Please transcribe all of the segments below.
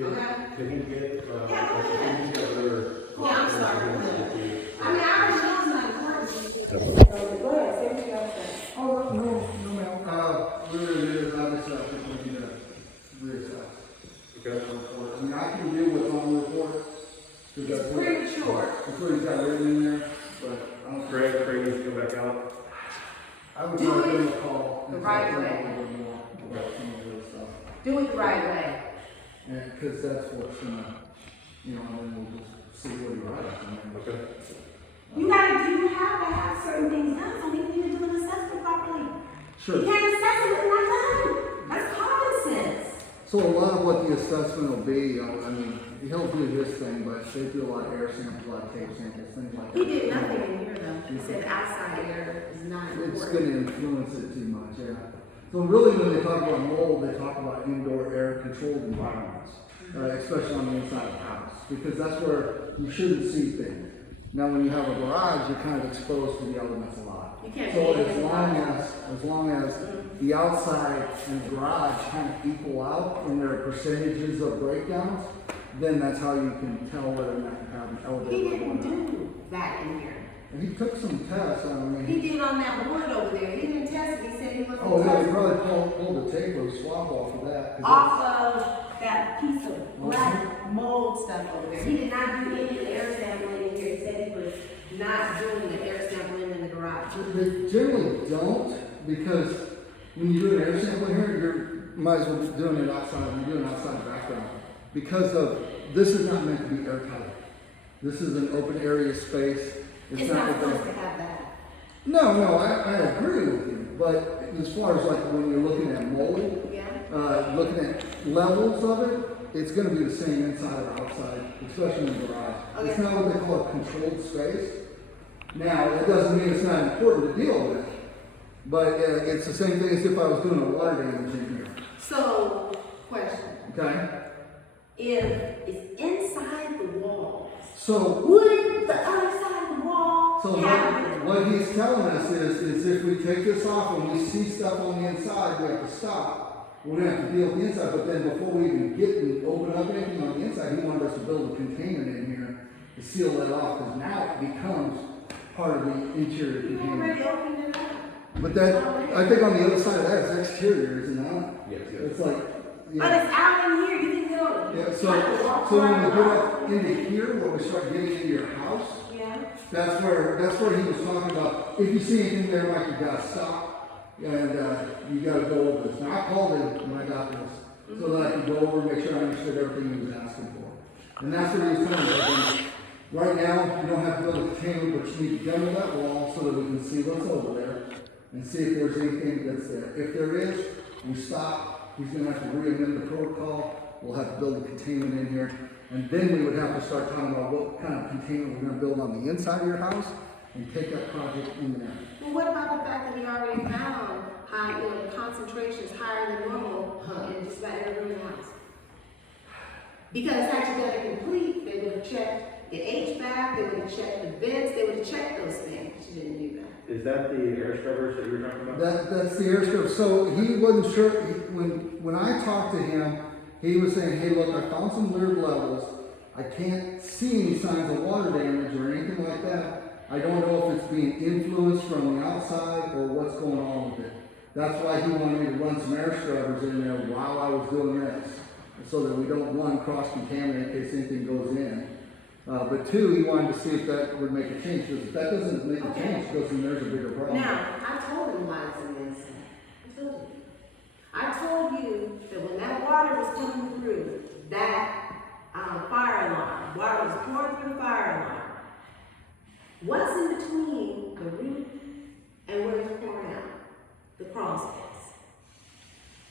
Can you get, Yeah, I'm sorry. I mean, I already know it's not important. Go ahead, say what you got to say. Oh, no, ma'am. We're going to obviously, I think we need to reassess. Okay. I mean, I can deal with on the report. It's premature. That's what he's got written in there, but I don't. Craig needs to go back out. I would Do not give it him a call. the right way. A little bit more about some of this stuff. Do it the right way. And, cause that's what's gonna, you know, and then we'll just see what he writes. Okay. You have to have certain things done so we can even do an assessment properly. Sure. You can't assess it with not done. That's common sense. So a lot of what the assessment will be, I mean, he'll do this thing, but they do a lot of air samples, a lot of tape samples, things like that. He did nothing in here though. He said outside air is not important. It's gonna influence it too much, yeah. So really when they talk about mold, they talk about indoor air controlled environments, especially on the inside of the house, because that's where you shouldn't see things. Now when you have a garage, you're kind of exposed to the elements a lot. You can't So see as long as the outside and the garage kind of equal out in their percentages of breakdowns, then that's how you can tell whether or not you have an elevator. He didn't do that in here. And he took some tests, I mean. He did on that wood over there. He didn't test it. He said he wasn't Oh, yeah, he testing. probably pulled the tape or the swab off of that. 'Cause Off of that piece of black mold stuff over there. He did not do any of the air sampling in here. He said he was not doing the air sampling in the garage. They generally don't, because when you do an air sample here, you might as well be doing it outside. You're doing it outside background. Because this is not meant to be airtight. This is an open area space. It's not supposed to have that. No, I agree with you. But as far as like when you're looking at mold, Yeah. looking at levels of it, it's going to be the same inside or outside, especially in the garage. Okay. It's not what they call a controlled space. Now, that doesn't mean it's not important to deal with, but it's the same thing as if I was doing a water damage in here. So, question. Okay? If it's inside the walls, So, would the other side of the wall have what he's telling us is if we take this off and we see stuff on the inside, we have to stop. We're going to have to deal with the inside, but then before we even get and open up anything on the inside, he wanted us to build a containment in here to seal that off, because now it becomes part of the interior You containment. already opened it up. But that, I think on the other side of that is exterior, isn't it? Yes. It's like, But yeah. it's out in here. You think they'll Yeah, so when we get up into here, where we start getting into your house, Yeah. that's where he was talking about. If you see anything there, Mike, you gotta stop, and you gotta go over this. Now, I called him when I got this, so that I could go over and make sure I understood everything he was asking for. And that's what he was telling me. Right now, you don't have to build a containment, but you need to demo that wall so that we can see what's over there and see if there's anything that's there. If there is, we stop. He's gonna have to re-amend the protocol. We'll have to build a containment in here. And then we would have to start talking about what kind of containment we're gonna build on the inside of your house and take that project in there. Well, what about the fact that we already found high, concentrations higher than normal in just about every room in the house? Because had you got it complete, they would have checked the HVAC, they would have checked the vents, they would have checked those things, but you didn't do that. Is that the air scrubbers that you were talking about? That's the air scrub. So he wasn't sure, when I talked to him, he was saying, hey, look, I found some weird levels. I can't see any signs of water damage or anything like that. I don't know if it's being influenced from the outside or what's going on with it. That's why he wanted me to run some air scrubbers in there while I was doing this, so that we don't, one, cross-contaminate in case anything goes in. But two, he wanted to see if that would make a change. Because if that doesn't make a change, because then there's a bigger problem. Now, I told him why it's in this. I told you. I told you that when that water was coming through, that fire alarm, water was pouring through the fire alarm. What's in between the roof and where it's pouring out? The crawl space.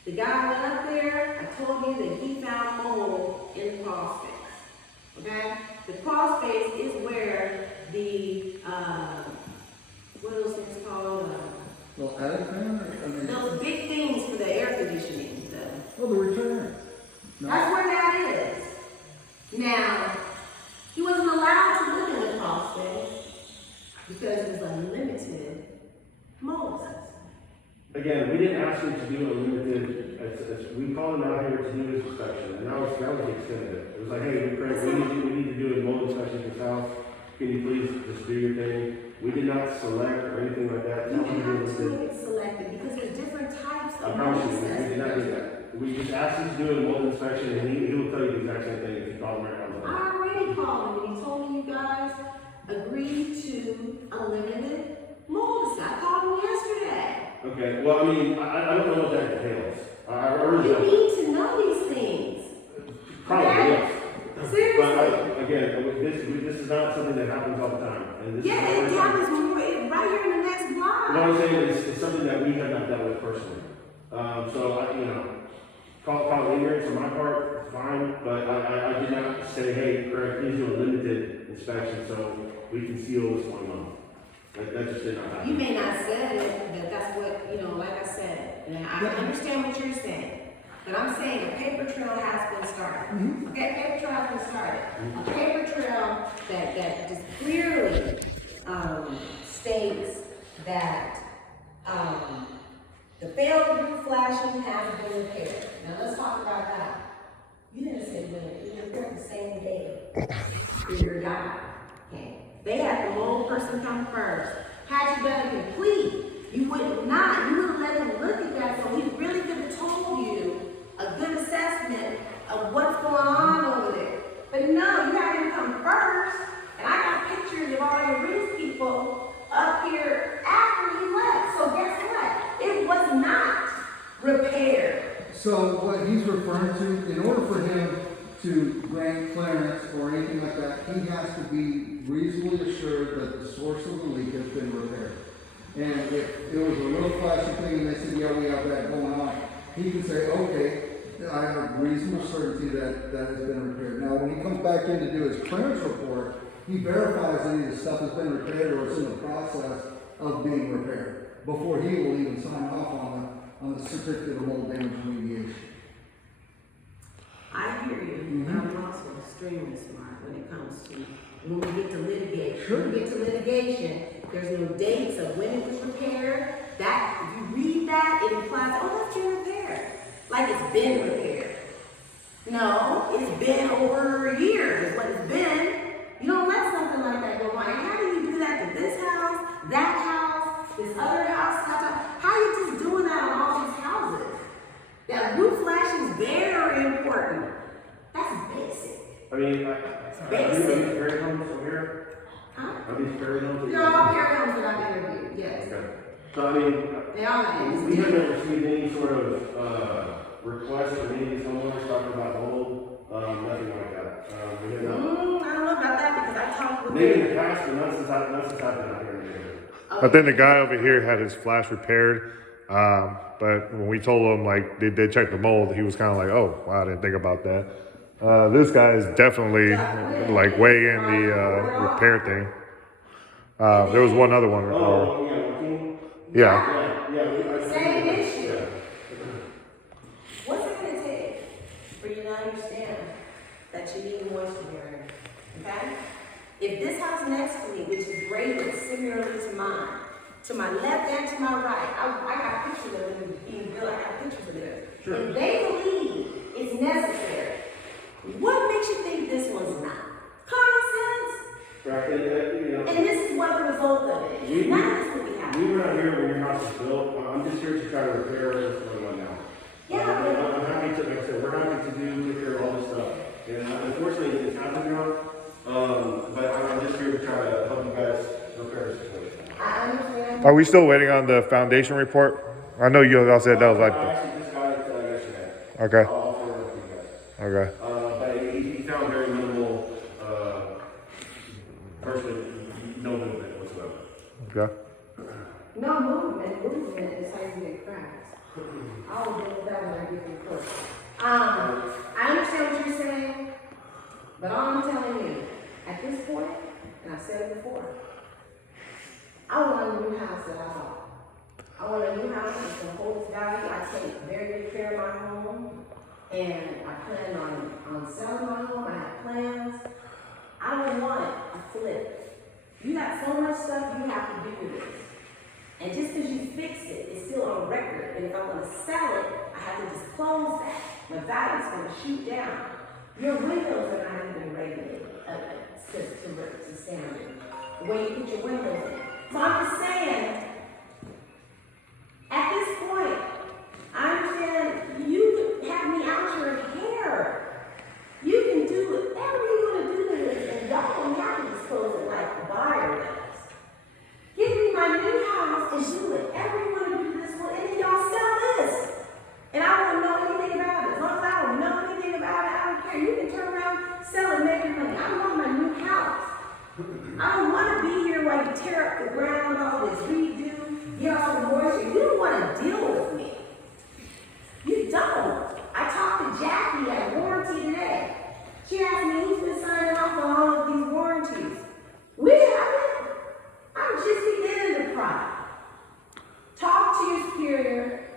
The guy went up there, I told you that he found mold in the crawl space. Okay? The crawl space is where the, what are those things called? Well, attic fan? Those big things for the air conditioning. Oh, the return. No. That's where that is. Now, he wasn't allowed to look in the crawl space because it was unlimited mold. Again, we didn't ask you to do a limited, we called him out here to do his inspection, and that was the extent of it. It was like, hey, Craig, we need to do a mold inspection at this house. Can you please just do your thing? We did not select or anything like that. You have to get selected because there's different types I of promise mold you, we did not do that. We just asked him to do a mold inspection, and he will tell you the exact same thing if you call him right now. I already called him and he told me you guys agreed to a limited mold. I called him yesterday. Okay, well, I mean, I don't know what that entails. I really You don't. need to know these things. Probably, Okay? yes. Seriously. But again, this is not something that happens all the time. And this Yeah, is it happens when you're right here in the next block. What I'm saying is, it's something that we have not dealt with personally. So call it ignorance on my part, it's fine, but I did not say, hey, Craig, please do a limited inspection so we can see what's going on. That just did not happen. You may not say it, but that's what, like I said, and I understand what you're saying. But I'm saying a paper trail has been started. Okay, paper trail has been started. A paper trail that just clearly states that the failed roof flashing has been repaired. Now let's talk about that. You didn't say when you repaired the same day for your guy. Okay. They had the mold person come first. Had you done it complete, you would not. You would have let him look at that so he really could have told you a good assessment of what's going on over there. But no, you had him come first, and I got pictures of all your roof people up here after he left. So guess what? It was not repaired. So what he's referring to, in order for him to grant clearance or anything like that, he has to be reasonably assured that the source of the leak has been repaired. And if it was a little flashing thing and they said, yeah, we have that going on, he can say, okay, I have reasonable certainty that that has been repaired. Now, when he comes back in to do his clearance report, he verifies that either stuff has been repaired or it's in the process of being repaired before he will even sign off on the certificate of mold damage remediation. I hear you. I'm also extremely smart when it comes to when we get to litigation. Sure. When we get to litigation, there's no dates of when it was repaired. That if you read that, it implies, oh, that's been repaired. Like it's been repaired. No, it's been over a year is what it's been. You don't let something like that go by. How do you do that to this house, that house, this other house? How are you just doing that on all these houses? That roof flashing is very important. That's basic. I mean, Basic. are these fairy homes over here? Huh? Are these fairy homes? They're all care homes that I've interviewed, yes. Okay. So, I mean, They all have. we haven't received any sort of request from any of these homeowners talking about mold, nothing like that. We have not. I don't know about that because I talked with Maybe in them. the past, but not since I've been out here in the neighborhood. I think the guy over here had his flash repaired, but when we told him like they checked the mold, he was kind of like, "Oh, wow, I didn't think about that." This guy is definitely like way in the repair thing. There was one other one. Oh, yeah, Joaquin? Yeah. Yeah. Same issue. What's it gonna take for you to understand that you need moisture barrier? Okay? If this house next to me, which is graded similarly to my left and to my right, I got pictures of them being built, I got pictures of them. Sure. If they believe it's necessary, what makes you think this one's not? Common sense. Right, And this is what the result of it is. None of this would be happening. we were not here when your house was built. I'm just here to try to repair what's going on now. Yeah, I'm happy to, like I said, we're happy to take care of all this stuff. And unfortunately, it's happened now. But I'm just here to try to help you guys repair the situation. I understand. Are we still waiting on the foundation report? I know you all said that was like. I actually just got it yesterday. Okay. I'll forward it to you guys. Okay. But he found very minimal, personally, no movement whatsoever. Okay. No movement. Movement is how you get cracks. I will deal with that when I get to court. I understand what you're saying, but all I'm telling you, at this point, and I've said it before, I want a new house that I bought. I want a new house that's gonna hold its value. I take very good care of my home, and I plan on selling my home. I have plans. I don't want a flip. You got so much stuff you have to do with this. And just because you fix it, it's still on record. And if I want to sell it, I have to disclose that. Methodi's gonna shoot down. Your windows are not even regulated to standard. The way you put your windows in. So I'm just saying, at this point, I understand you can have me out your hair. You can do whatever you want to do to this, and y'all don't have to dispose it like the buyer does. Give me my new house and do whatever you want to do to this one, and then y'all sell this. And I won't know anything about it. As long as I don't know anything about it, I don't care. You can turn around, sell it, make your money. I want my new house. I don't want to be here while you tear up the ground, all this redo, get all the moisture. You don't want to deal with me. You don't. I talked to Jackie at warranty today. She asked me who's been signing off on all of these warranties. We haven't. I'm just beginning the product. Talk to your superior,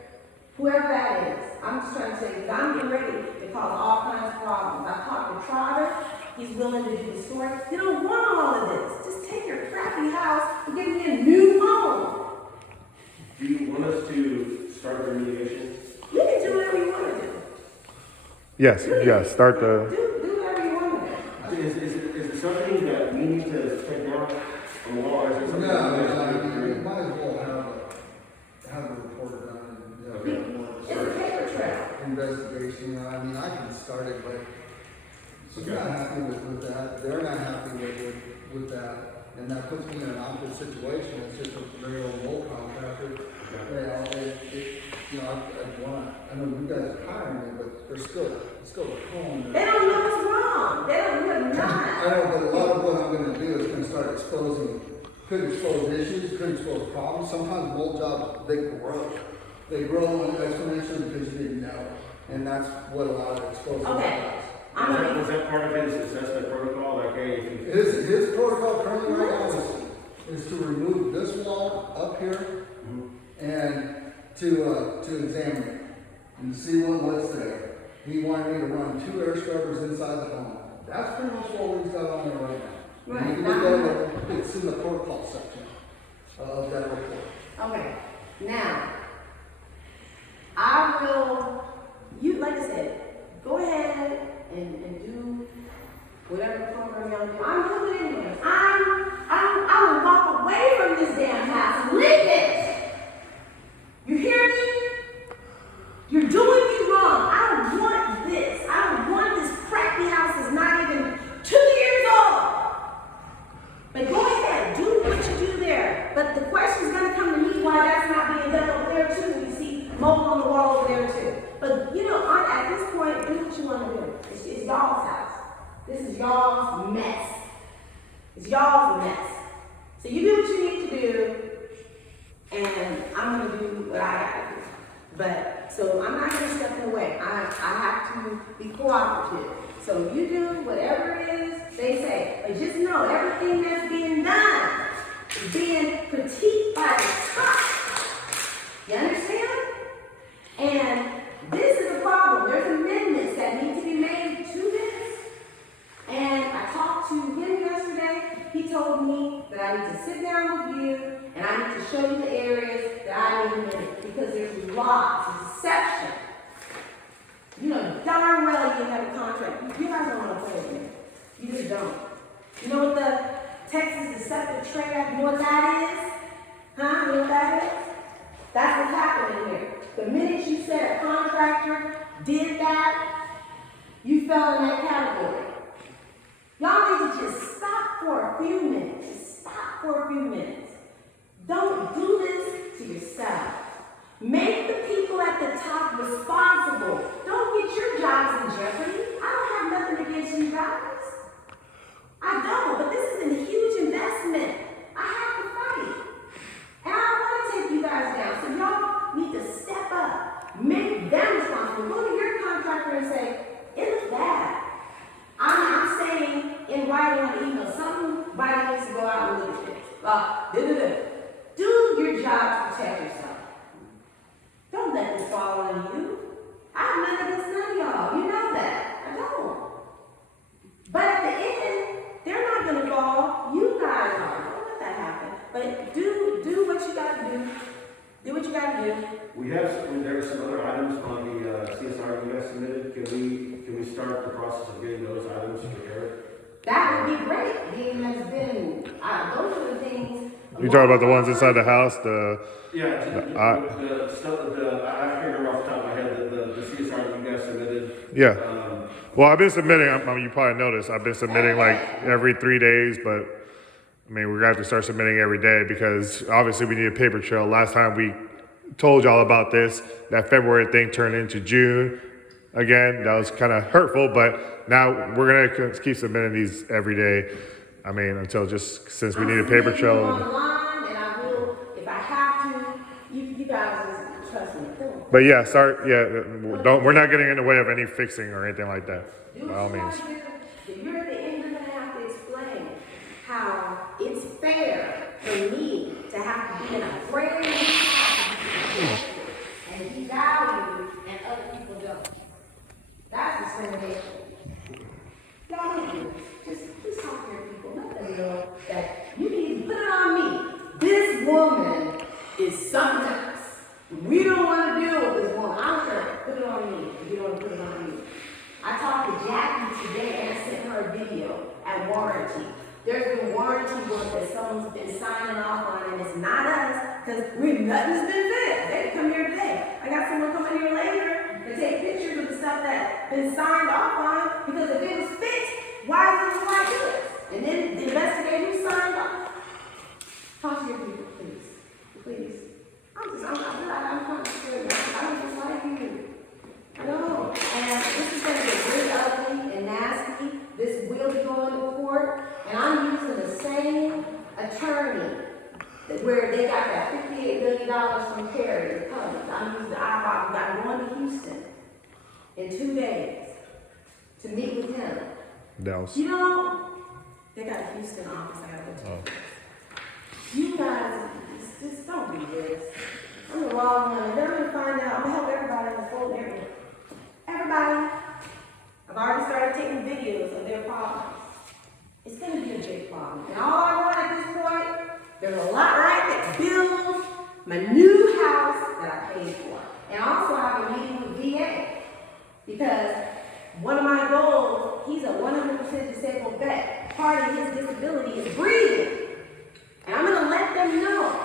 whoever that is. I'm just trying to say, because I'm getting ready to cause all kinds of problems. I talked to Trotter. He's willing to do the story. You don't want all of this. Just take your crappy house and give me a new home. Do you want us to start remediation? You can do whatever you want to do. Yes, yes. Start the. Do whatever you want to do. Is it something that we need to take down on the wall, or is it something? You might as well have a report done and, It's a paper trail. investigation. I mean, I can start it, but she's not happy with that. They're not happy with that. And that puts me in an awkward situation. It's just a very old mold contractor. I know you guys are hiring me, but they're still a home. They don't know what's wrong. They don't know not. I know, but a lot of what I'm gonna do is gonna start exposing, could expose issues, could expose problems. Sometimes mold jobs, they grow. They grow exponentially because you didn't know. And that's what a lot of exposing Okay. does. Was that part of his assessment protocol? Like, hey, if you. His protocol currently right now is to remove this wall up here and to examine it and see what's there. He wanted me to run 2 air scrubbers inside the home. That's pretty much what he's got on there right now. Right. You can look at it, it's in the protocol section of that report. Okay. Now, I will, like I said, go ahead and do whatever program y'all do. I'm doing it anyway. I will walk away from this damn house and leave it. You hear me? You're doing me wrong. I don't want this. I don't want this crappy house that's not even 2 years old. But go ahead, do what you do there. But the question's gonna come to me why that's not being done over there too. You see mold on the wall over there too. But you know, at this point, do what you want to do. It's y'all's house. This is y'all's mess. It's y'all's mess. So you do what you need to do, and I'm gonna do what I gotta do. But so I'm not gonna step in the way. I have to be cooperative. So you do whatever it is they say. But just know everything that's being done is being critiqued by the top. You understand? And this is a problem. There's amendments that need to be made to this. And I talked to him yesterday. He told me that I need to sit down with you and I need to show you the areas that I need to amend because there's lots of deception. You know darn well you have a contract. You guys don't want to play with me. You just don't. You know what the Texas Deceptive Trade Act, you know what that is? Huh? You know what that is? That's what's happening here. The minute you said a contractor did that, you fell in that category. Y'all need to just stop for a few minutes. Just stop for a few minutes. Don't do this to yourself. Make the people at the top responsible. Don't get your jobs in jeopardy. I don't have nothing against you guys. I don't, but this is a huge investment. I have to fight. And I don't want to take you guys down. So y'all need to step up. Make them responsible. Go to your contractor and say, it looks bad. I'm saying in writing on the email, somebody needs to go out and look at this. Do your job to protect yourself. Don't let this fall on you. I have nothing against none of y'all. You know that. I don't. But at the end, they're not going to fall. You guys are. Don't let that happen. But do what you got to do. Do what you got to do. There are some other items on the CSR you guys submitted, can we start the process of getting those items prepared? That would be great. He has been, those are the things. You talking about the ones inside the house? Yeah, the stuff, I can't remember off the top of my head, the CSR that you guys submitted. Yeah. Well, I've been submitting. I mean, you probably noticed. I've been submitting like every 3 days, but I mean, we're gonna have to start submitting every day because obviously we need a paper trail. Last time we told y'all about this, that February thing turned into June. Again, that was kind of hurtful, but now we're gonna keep submitting these every day. I mean, until just since we need a paper trail. Online, and I will, if I have to, you guys just trust me. But yeah, we're not getting in the way of any fixing or anything like that. Do By all what you means. gotta do. If you're at the end, you're gonna have to explain how it's fair for me to have to be in a brand new house and be valued and other people don't. That's discrimination. Y'all don't do this. Just talk to your people. Let them know that you need to put it on me. This woman is something else. We don't want to deal with this woman. I don't care. Put it on me if you don't want to put it on me. I talked to Jackie today and I sent her a video at warranty. There's been warranty work that someone's been signing off on, and it's not us, because nothing's been fixed. They come here today. I got someone coming here later to take pictures of the stuff that's been signed off on, because if it was fixed, why is it like this? And then the investigator who signed off. Talk to your people, please. Please. I'm trying to scare you. I don't just like you. I know. And this is going to get really ugly and nasty. This will be going to court. And I'm using the same attorney where they got that $58 million from Perry to come. I'm using I'm going to Houston in 2 days to meet with him. Dallas. You know, they got a Houston office I gotta go to. You guys, just don't do this. I'm the wrong one. They're gonna find out. I'm gonna help everybody in the whole area. Everybody. I've already started taking videos of their problems. It's gonna be a big problem. And all I want at this point, there's a lot right that builds my new house that I paid for. And also I have a meeting with VA. Because one of my goals, he's a 100% disabled vet. Part of his disability is breathing. And I'm gonna let them know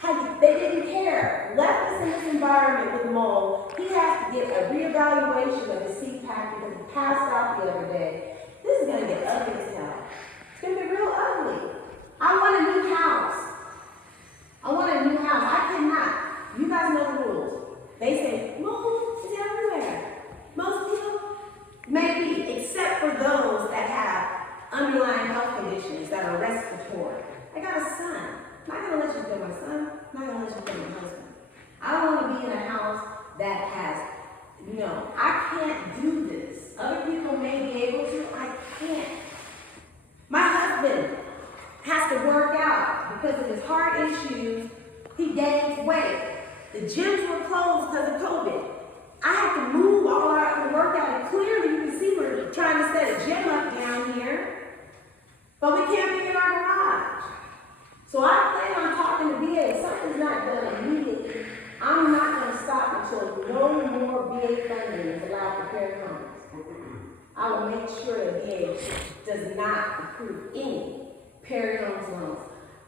how they didn't care. Left us in this environment with mold. He has to get a reevaluation of his CPAP because he passed out the other day. This is gonna get ugly as hell. It's gonna be real ugly. I want a new house. I want a new house. I cannot. You guys know the rules. They say mold is everywhere. Most people, maybe, except for those that have underlying health conditions that are respiratory. I got a son. I'm not gonna let you kill my son. I'm not gonna let you kill my husband. I don't want to be in a house that has, I can't do this. Other people may be able to. I can't. My husband has to work out because of his heart issues. He gains weight. The gyms were closed because of COVID. I have to move all our workout, and clearly you can see we're trying to set a gym up down here, but we can't be in our garage. So I plan on talking to VA. If something's not done immediately, I'm not going to stop until no more VA funding is allowed for care homes. I will make sure that VA does not approve any Perry Homes loans.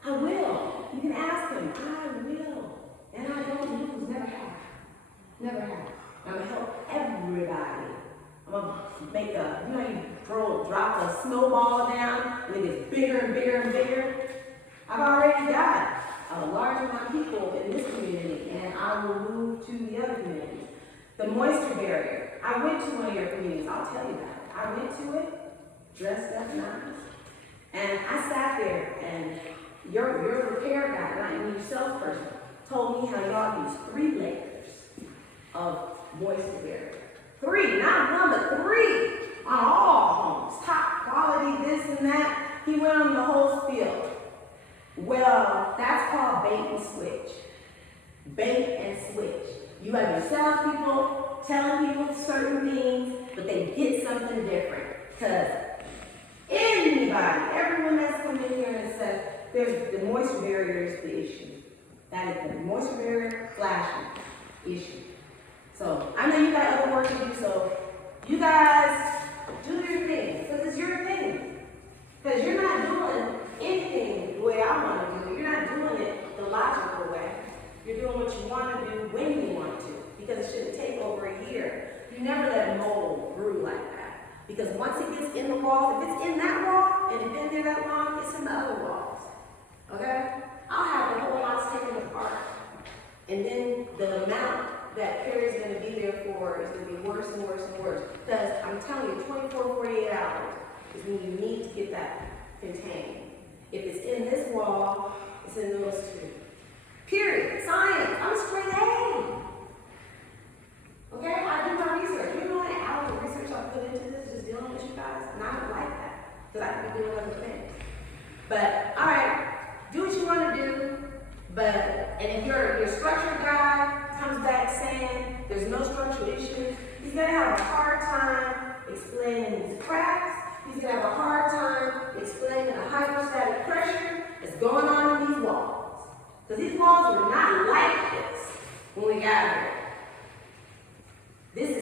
I will. You can ask him. I will. And I don't lose. Never have. Never have. I'm going to help everybody. I'm going to make you drop a snowball down and it gets bigger and bigger and bigger. I've already got a large amount of people in this community and I will move to the other communities. The moisture barrier. I went to one of your communities. I'll tell you that. I went to it, dressed up nice, and I sat there and your repair guy, not your salesperson, told me how y'all use 3 layers of moisture barrier. 3, not 1, but 3 on all homes. Top quality, this and that. He went on the whole spiel. Well, that's called bait and switch. Bait and switch. You have your salespeople telling people certain things, but they get something different. Because everyone that's come in here and said, the moisture barrier is the issue. That is the moisture barrier flashing issue. So, I know you got other work to do, so you guys do your thing, because it's your thing. Because you're not doing anything the way I want to do it. You're not doing it the logical way. You're doing what you want to do when you want to, because it shouldn't take over a year. You never let mold brew like that. Because once it gets in the wall, if it's in that wall and it's been there that long, it's in the other walls. Okay? I'll have the whole house taken apart. And then the amount that Carrie's going to be there for is going to be worse and worse and worse. Because I'm telling you, 24, 48 hours is when you need to get that contained. If it's in this wall, it's in those two. Period. Science. I'm straight A. Okay? I do my research. You know how many hours of research I put into this, just dealing with you guys? And I don't like that. Because I could be doing other things. But, all right. Do what you want to do. But, and if your structure guy comes back saying there's no structural issues, he's going to have a hard time explaining these cracks. He's going to have a hard time explaining the hydrostatic pressure that's going on in these walls. Because these walls were not like this when we got here.